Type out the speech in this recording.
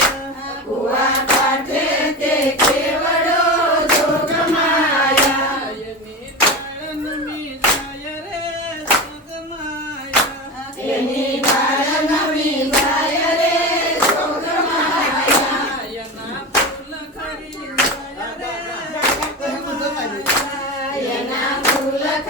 वड़ो शोग माया नवी माया रेग माया नवी माइ रे माया फुलकी